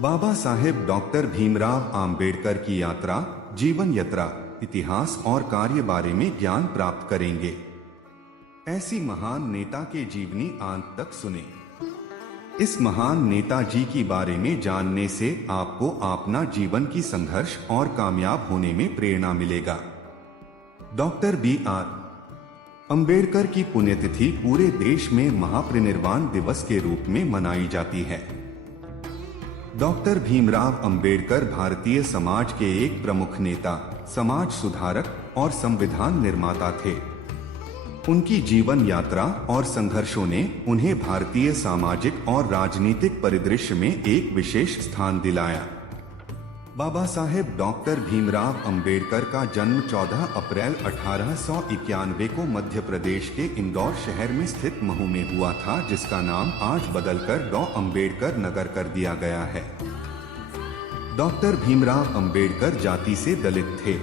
Baba Saheb doctor Bhimrao Ambedkar की यात्रा, जीवन यात्रा, इतिहास और कार्य बारे में ज्ञान प्राप्त करेंगे। ऐसी महान नेता के जीवनी अंत तक सुने। इस महान नेताजी की बारे में जानने से आपको अपना जीवन की संघर्ष और कामयाब होने में प्रेरणा मिलेगा। Doctor B.R. अंबेडकर की पुण्यतिथि पूरे देश में महापरिनिर्वाण दिवस के रूप में मनाई जाती है। डॉक्टर भीमराव अंबेडकर भारतीय समाज के एक प्रमुख नेता, समाज सुधारक और संविधान निर्माता थे। उनकी जीवन यात्रा और संघर्षों ने उन्हें भारतीय सामाजिक और राजनीतिक परिदृश्य में एक विशेष स्थान दिलाया। बाबा साहेब डॉक्टर भीमराव अंबेडकर का जन्म 14 अप्रैल 1891 को मध्य प्रदेश के इंदौर शहर में स्थित महू में हुआ था, जिसका नाम आज बदलकर डॉ. अंबेडकर नगर कर दिया गया है। डॉक्टर भीमराव अंबेडकर जाति से दलित थे।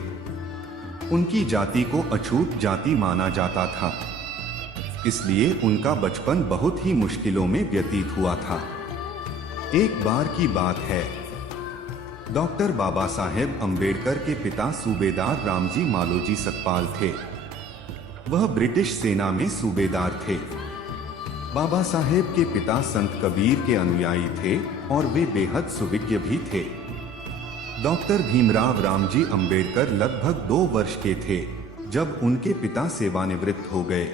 उनकी जाति को अछूत जाति माना जाता था, इसलिए उनका बचपन बहुत ही मुश्किलों में व्यतीत हुआ था। एक बार की बात है, डॉक्टर बाबा साहेब अंबेडकर के पिता सूबेदार रामजी मालोजी सकपाल थे। वह ब्रिटिश सेना में सूबेदार थे। बाबा साहेब के पिता संत कबीर के अनुयायी थे और वे बेहद सुविज्ञ भी थे। डॉक्टर भीमराव रामजी अंबेडकर लगभग 2 वर्ष के थे जब उनके पिता सेवानिवृत्त हो गए।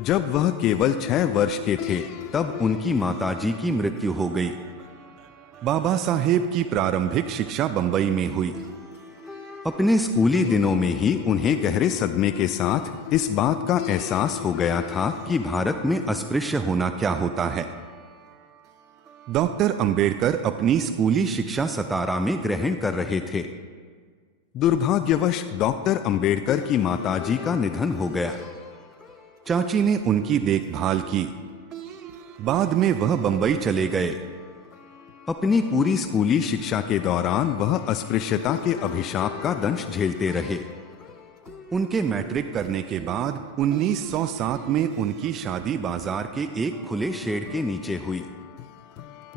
जब वह केवल 6 वर्ष के थे तब उनकी माताजी की मृत्यु हो गई। बाबा साहेब की प्रारंभिक शिक्षा बंबई में हुई। अपने स्कूली दिनों में ही उन्हें गहरे सदमे के साथ इस बात का एहसास हो गया था कि भारत में अस्पृश्य होना क्या होता है। डॉक्टर अंबेडकर अपनी स्कूली शिक्षा सतारा में ग्रहण कर रहे थे। दुर्भाग्यवश डॉक्टर अंबेडकर की माताजी का निधन हो गया। चाची ने उनकी देखभाल की। बाद में वह बंबई चले गए। अपनी पूरी स्कूली शिक्षा के दौरान वह अस्पृश्यता के अभिशाप का दंश झेलते रहे। उनके मैट्रिक करने के बाद 1907 में उनकी शादी बाजार के एक खुले शेड के नीचे हुई।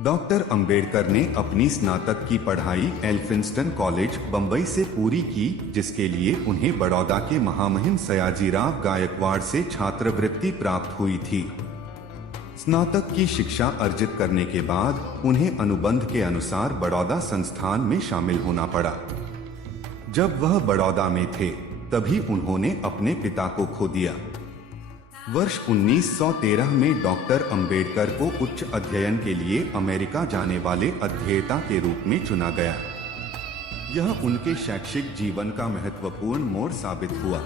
डॉक्टर अंबेडकर ने अपनी स्नातक की पढ़ाई एल्फिंस्टन कॉलेज बंबई से पूरी की, जिसके लिए उन्हें बड़ौदा के महामहिम सयाजीराव गायकवाड़ से छात्रवृत्ति प्राप्त हुई थी। स्नातक की शिक्षा अर्जित करने के बाद उन्हें अनुबंध के अनुसार बड़ौदा संस्थान में शामिल होना पड़ा। जब वह बड़ौदा में थे तभी उन्होंने अपने पिता को खो दिया। वर्ष 1913 में डॉक्टर अंबेडकर को उच्च अध्ययन के लिए अमेरिका जाने वाले अध्येता के रूप में चुना गया। यह उनके शैक्षिक जीवन का महत्वपूर्ण मोड़ साबित हुआ।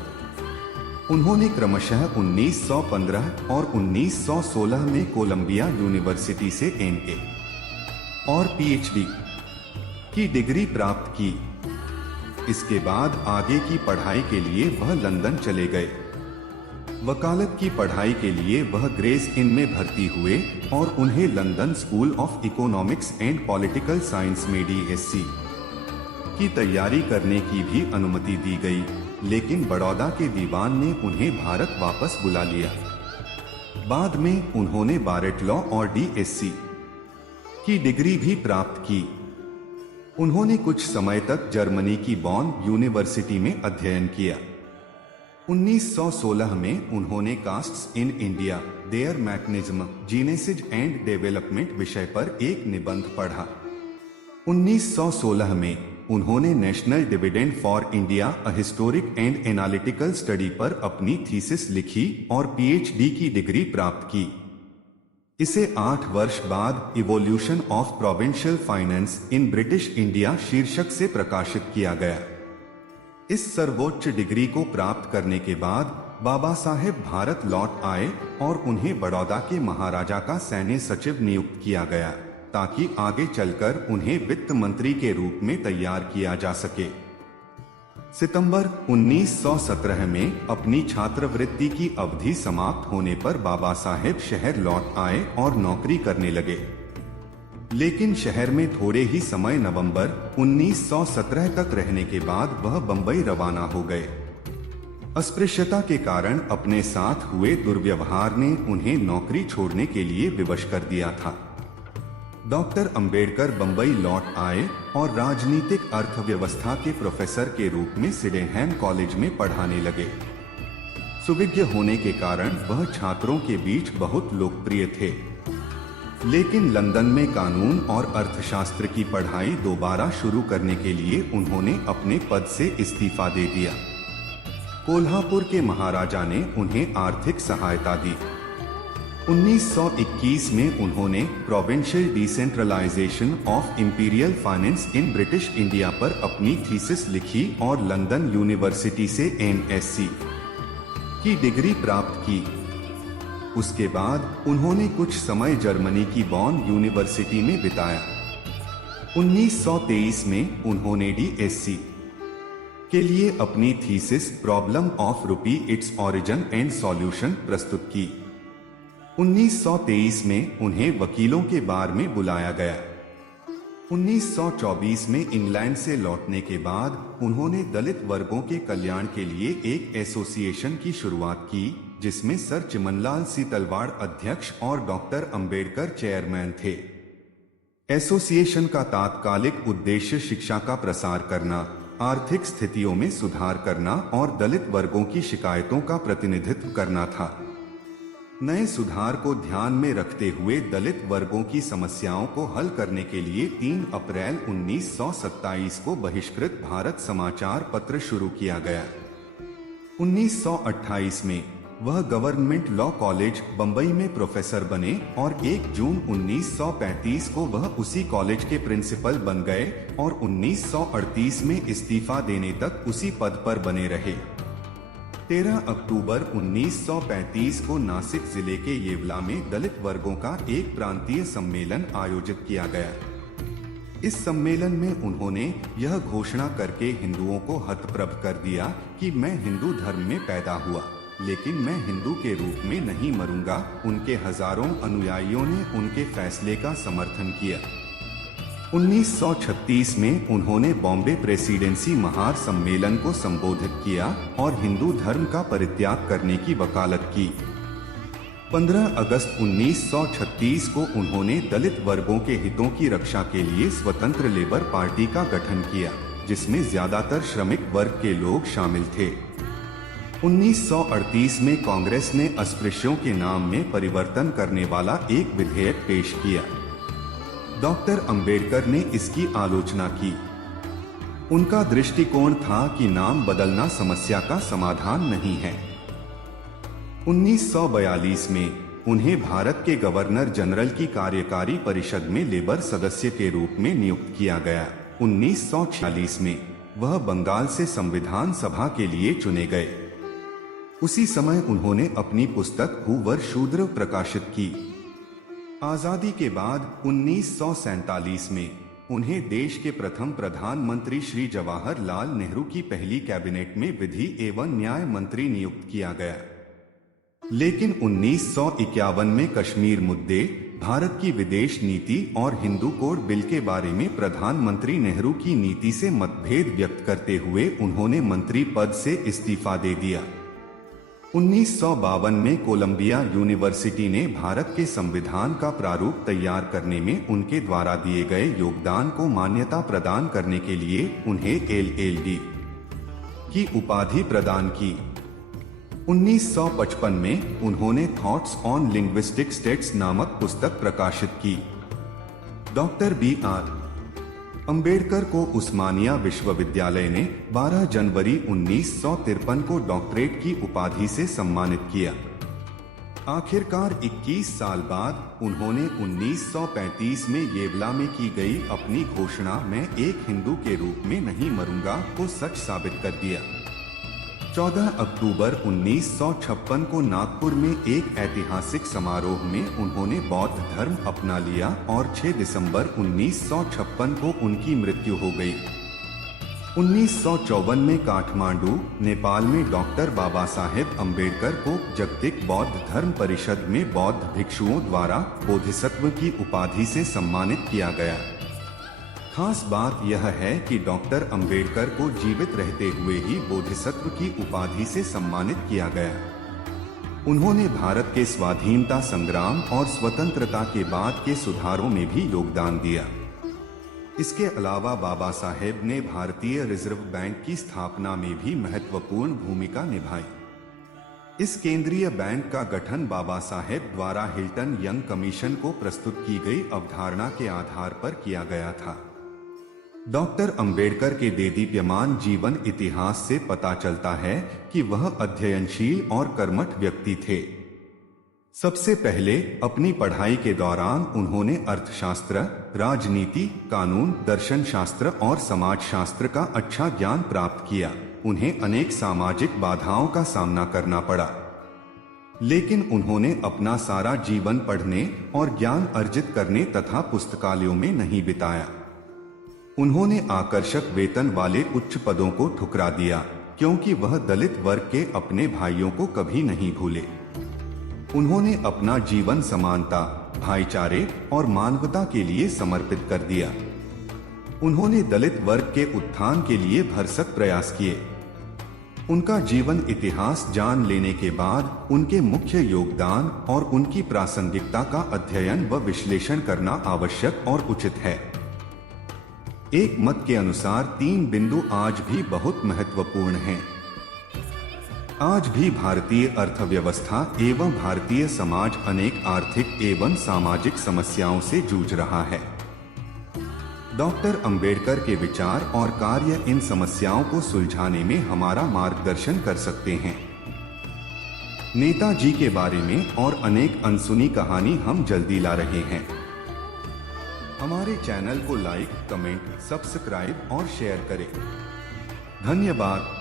उन्होंने क्रमशः 1915 और 1916 में कोलंबिया यूनिवर्सिटी से M.A. और PhD की डिग्री प्राप्त की। इसके बाद आगे की पढ़ाई के लिए वह लंदन चले गए। वकालत की पढ़ाई के लिए वह ग्रेस इन में भर्ती हुए और उन्हें London school of economics and political science में D.Sc. की तैयारी करने की भी अनुमति दी गई, लेकिन बड़ौदा के दीवान ने उन्हें भारत वापस बुला लिया। बाद में उन्होंने बारेट लॉ और D.Sc. की डिग्री भी प्राप्त की। उन्होंने कुछ समय तक जर्मनी की बॉन यूनिवर्सिटी में अध्ययन किया। 1916 में उन्होंने castes in India, there mechanism, Genesis and development विषय पर एक निबंध पढ़ा। 1916 में उन्होंने national dividend for India a historic and analytical study पर अपनी थीसिस लिखी और PhD की डिग्री प्राप्त की। इसे 8 वर्ष बाद evolution of provincial finance in British India शीर्षक से प्रकाशित किया गया। इस सर्वोच्च डिग्री को प्राप्त करने के बाद बाबा साहेब भारत लौट आए और उन्हें बड़ौदा के महाराजा का सैन्य सचिव नियुक्त किया गया, ताकि आगे चलकर उन्हें वित्त मंत्री के रूप में तैयार किया जा सके। सितंबर 1917 में अपनी छात्रवृत्ति की अवधि समाप्त होने पर बाबा साहेब शहर लौट आए और नौकरी करने लगे। लेकिन शहर में थोड़े ही समय नवंबर 1917 तक रहने के बाद वह बंबई रवाना हो गए। अस्पृश्यता के कारण अपने साथ हुए दुर्व्यवहार ने उन्हें नौकरी छोड़ने के लिए विवश कर दिया था। डॉक्टर अंबेडकर बंबई लौट आए और राजनीतिक अर्थव्यवस्था के प्रोफेसर के रूप में सिडेनहैम कॉलेज में पढ़ाने लगे। सुविज्ञ होने के कारण वह छात्रों के बीच बहुत लोकप्रिय थे, लेकिन लंदन में कानून और अर्थशास्त्र की पढ़ाई दोबारा शुरू करने के लिए उन्होंने अपने पद से इस्तीफा दे दिया। कोल्हापुर के महाराजा ने उन्हें आर्थिक सहायता दी। 1921 में उन्होंने provincial decentralisation of imperial finance in British India पर अपनी थीसिस लिखी और लंदन यूनिवर्सिटी से एमएससी की डिग्री प्राप्त की। उसके बाद उन्होंने कुछ समय जर्मनी की बॉन यूनिवर्सिटी में बिताया। 1923 में उन्होंने डीएससी के लिए अपनी थीसिस प्रॉब्लम ऑफ रूपी इट्स ओरिजिन एंड सॉल्यूशन प्रस्तुत की। 1923 में उन्हें वकीलों के बार में बुलाया गया। 1924 में इंग्लैंड से लौटने के बाद उन्होंने दलित वर्गों के कल्याण के लिए एक एसोसिएशन की शुरुआत की, जिसमें सर चिमनलाल सीतलवाड़ अध्यक्ष और डॉक्टर अंबेडकर चेयरमैन थे। एसोसिएशन का तात्कालिक उद्देश्य शिक्षा का प्रसार करना, आर्थिक स्थितियों में सुधार करना और दलित वर्गों की शिकायतों का प्रतिनिधित्व करना था। नए सुधार को ध्यान में रखते हुए दलित वर्गों की समस्याओं को हल करने के लिए 3 अप्रैल 1927 को बहिष्कृत भारत समाचार पत्र शुरू किया गया। 1928 में वह गवर्नमेंट लॉ कॉलेज बंबई में प्रोफेसर बने और 1 जून 1935 को वह उसी कॉलेज के प्रिंसिपल बन गए और 1938 में इस्तीफा देने तक उसी पद पर बने रहे। 13 अक्टूबर 1935 को नासिक जिले के येवला में दलित वर्गों का एक प्रांतीय सम्मेलन आयोजित किया गया। इस सम्मेलन में उन्होंने यह घोषणा करके हिंदुओं को हतप्रभ कर दिया कि मैं हिंदू धर्म में पैदा हुआ, लेकिन मैं हिंदू के रूप में नहीं मरूंगा। उनके हजारों अनुयायियों ने उनके फैसले का समर्थन किया। 1936 में उन्होंने बॉम्बे प्रेसिडेंसी महार सम्मेलन को संबोधित किया और हिंदू धर्म का परित्याग करने की वकालत की। 15 अगस्त 1936 को उन्होंने दलित वर्गों के हितों की रक्षा के लिए स्वतंत्र लेबर पार्टी का गठन किया, जिसमें ज्यादातर श्रमिक वर्ग के लोग शामिल थे। 1938 में कांग्रेस ने अस्पृश्यों के नाम में परिवर्तन करने वाला एक विधेयक पेश किया। डॉक्टर अंबेडकर ने इसकी आलोचना की। उनका दृष्टिकोण था कि नाम बदलना समस्या का समाधान नहीं है। 1942 में उन्हें भारत के गवर्नर जनरल की कार्यकारी परिषद में लेबर सदस्य के रूप में नियुक्त किया गया। 1946 में वह बंगाल से संविधान सभा के लिए चुने गए। उसी समय उन्होंने अपनी पुस्तक हु वर शूद्र प्रकाशित की। आजादी के बाद 1947 में उन्हें देश के प्रथम प्रधानमंत्री श्री जवाहरलाल नेहरू की पहली कैबिनेट में विधि एवं न्याय मंत्री नियुक्त किया गया। लेकिन 1951 में कश्मीर मुद्दे, भारत की विदेश नीति और हिंदू कोड बिल के बारे में प्रधानमंत्री नेहरू की नीति से मतभेद व्यक्त करते हुए उन्होंने मंत्री पद से इस्तीफा दे दिया। 1952 में कोलंबिया यूनिवर्सिटी ने भारत के संविधान का प्रारूप तैयार करने में उनके द्वारा दिए गए योगदान को मान्यता प्रदान करने के लिए उन्हें एलएलडी की उपाधि प्रदान की। 1955 में उन्होंने थॉट्स ऑन लिंग्विस्टिक स्टेट्स नामक पुस्तक प्रकाशित की। Doctor B R. अंबेडकर को उस्मानिया विश्वविद्यालय ने 12 जनवरी 1953 को डॉक्टरेट की उपाधि से सम्मानित किया। आखिरकार 21 साल बाद उन्होंने 1935 में येवला में की गई अपनी घोषणा मैं एक हिंदू के रूप में नहीं मरूंगा को सच साबित कर दिया। 14 अक्टूबर 1956 को नागपुर में एक ऐतिहासिक समारोह में उन्होंने बौद्ध धर्म अपना लिया और 6 दिसंबर 1956 को उनकी मृत्यु हो गई। 1954 में काठमांडू, नेपाल में डॉक्टर बाबा साहेब अम्बेडकर को जागतिक बौद्ध धर्म परिषद में बौद्ध भिक्षुओं द्वारा बोधिसत्व की उपाधि से सम्मानित किया गया। खास बात यह है कि डॉक्टर अंबेडकर को जीवित रहते हुए ही बोधिसत्व की उपाधि से सम्मानित किया गया। उन्होंने भारत के स्वाधीनता संग्राम और स्वतंत्रता के बाद के सुधारों में भी योगदान दिया। इसके अलावा बाबा साहेब ने भारतीय रिजर्व बैंक की स्थापना में भी महत्वपूर्ण भूमिका निभाई। इस केंद्रीय बैंक का गठन बाबा साहेब द्वारा हिल्टन यंग कमीशन को प्रस्तुत की गई अवधारणा के आधार पर किया गया था। डॉक्टर अंबेडकर के देदीप्यमान जीवन इतिहास से पता चलता है कि वह अध्ययनशील और कर्मठ व्यक्ति थे। सबसे पहले अपनी पढ़ाई के दौरान उन्होंने अर्थशास्त्र, राजनीति, कानून, दर्शन शास्त्र और समाज शास्त्र का अच्छा ज्ञान प्राप्त किया। उन्हें अनेक सामाजिक बाधाओं का सामना करना पड़ा, लेकिन उन्होंने अपना सारा जीवन पढ़ने और ज्ञान अर्जित करने तथा पुस्तकालयों में नहीं बिताया। उन्होंने आकर्षक वेतन वाले उच्च पदों को ठुकरा दिया, क्योंकि वह दलित वर्ग के अपने भाइयों को कभी नहीं भूले। उन्होंने अपना जीवन समानता, भाईचारे और मानवता के लिए समर्पित कर दिया। उन्होंने दलित वर्ग के उत्थान के लिए भरसक प्रयास किए। उनका जीवन इतिहास जान लेने के बाद उनके मुख्य योगदान और उनकी प्रासंगिकता का अध्ययन व विश्लेषण करना आवश्यक और उचित है। एक मत के अनुसार 3 बिंदु आज भी बहुत महत्वपूर्ण हैं। आज भी भारतीय अर्थव्यवस्था एवं भारतीय समाज अनेक आर्थिक एवं सामाजिक समस्याओं से जूझ रहा है। डॉक्टर अंबेडकर के विचार और कार्य इन समस्याओं को सुलझाने में हमारा मार्गदर्शन कर सकते हैं। नेताजी के बारे में और अनेक अनसुनी कहानी हम जल्दी ला रहे हैं। हमारे चैनल को लाइक, कमेंट, सब्सक्राइब और शेयर करें। धन्यवाद।